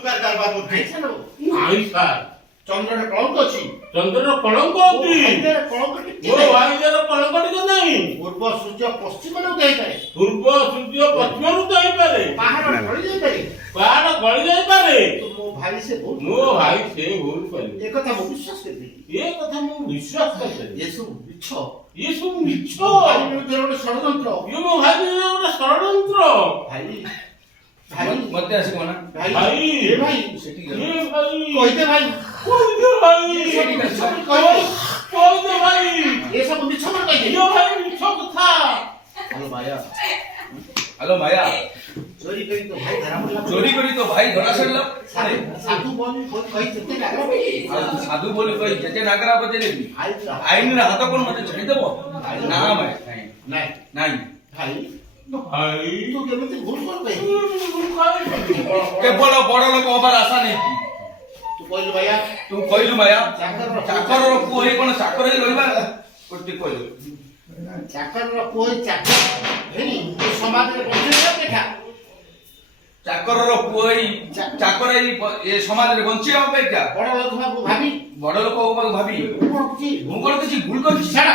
ଅପୃଷ୍ଟିକର କାରବାର କରୁଛି। ନାଇଁ ସାର୍, ଚନ୍ଦ୍ରରେ କଳଙ୍କ ଅଛି। ଚନ୍ଦ୍ରର କଳଙ୍କ ଅଛି। କଳଙ୍କ ଟିକେ ମୋ ଭାଇଙ୍କର କଳଙ୍କ ଟିକେ ନାହିଁ। ପୂର୍ବ ସୂର୍ଯ୍ୟ ପଶ୍ଚିମରେ ଉଦୟ ହେଇପାରେ। ପୂର୍ବ ସୂର୍ଯ୍ୟ ପଶ୍ଚିମରୁ ତ ହେଇପାରେ। ପାହାଡ଼ ଢଳି ଯାଇପାରେ। ପାହାଡ଼ ଗଳି ଯାଇପାରେ। ମୋ ଭାଇ ସେ ଭୁଲ। ମୋ ଭାଇ ସେ ଭୁଲ କଲେ। ଏ କଥା ମୁଁ ବିଶ୍ୱାସ କରିବି। ଏ କଥା ମୁଁ ବିଶ୍ୱାସ କରିପାରିବି। ଏସବୁ ମିଛ। ଇଏ ସବୁ ମିଛ। ଭାଇ ବିରୁଦ୍ଧରେ ଗୋଟେ ଷଡ଼ଯନ୍ତ୍ର। ଇଏ ମୋ ଭାଇ ବିରୁଦ୍ଧରେ ଗୋଟେ ଷଡ଼ଯନ୍ତ୍ର। ଭାଇ ଭାଇ ମତେ ଆସିବ ନା ଭାଇ ଭାଇ ଏ ଭାଇ ସେଠି ଏ ଭାଇ କହିଦେ ଭାଇ। କହିଦେ ଭାଇ କହିଦେ ଭାଇ ଏସବୁ ମିଛ ମାନେ କହିଦେ। ଇଏ ଭାଇ ମିଛ କଥା। ହ୍ୟାଲୋ ମାୟା ହ୍ୟାଲୋ ମାୟା ଚୋରି କରି ତ ଭାଇ ଧରା ପଡ଼ିଲା। ଚୋରି କରି ତ ଭାଇ ଧରା ଛାଡ଼ିଲା ସାଧୁ ବନି କହି ଯେତେ ଲାଗିଲା ଆଉ ସାଧୁ ବୋଲି କହି ଯେତେ ନାଗରା ବଜେଇଲେବି ଆଇନର ହାତ କଣ ମତେ ଛାଡ଼ିଦେବ ନା ଭାଇ ନାଇଁ ନାଇଁ ଭାଇ ଭାଇ ତୁ କେମିତି ଭୁଲ କର ଭାଇ? କେବଳ ବଡ ଲୋକ ହବାର ଆଶା ନେଇ ତୁ କହିଲୁ ଭାଇଆ ତୁ କହିଲୁ ମାୟା ଚାକରର ଚାକରର ପୁଅ ହେଇ କଣ ଚାକର ହେଇ ରହିବା ଗୋଟେ କହିଲୁ ଚାକରର ପୁଅ ହେଇ ଚାକର ହେଇ ଏ ସମାଜରେ ବଞ୍ଚିବା ଦେଖା। ଚାକରର ପୁଅ ହେଇ ଚାକର ହେଇ ଏ ସମାଜରେ ବଞ୍ଚିବା ଅପେକ୍ଷା ବଡ ଲୋକ ହବାକୁ ଭାବି ବଡ ଲୋକ ହବାକୁ ଭାବି ମୁଁ କଣ କିଛି ଭୁଲ କରିଛି ଛାଡ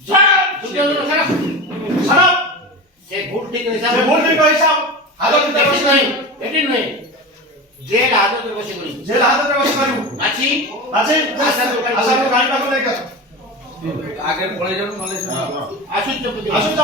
ଛାଡ ଛାଡ ସେ ଭୁଲ ଠିକ ହିସାବ ହାଜତରେ ବସି ନାହିଁ ଏଠି ନୁହେଁ ଜେଲ ହାଜତରେ ବସି କରିବୁ ମାଛି ଆଗେ ପଳେଇ ଯାଉ ନହେଲେ ଆସୁଛ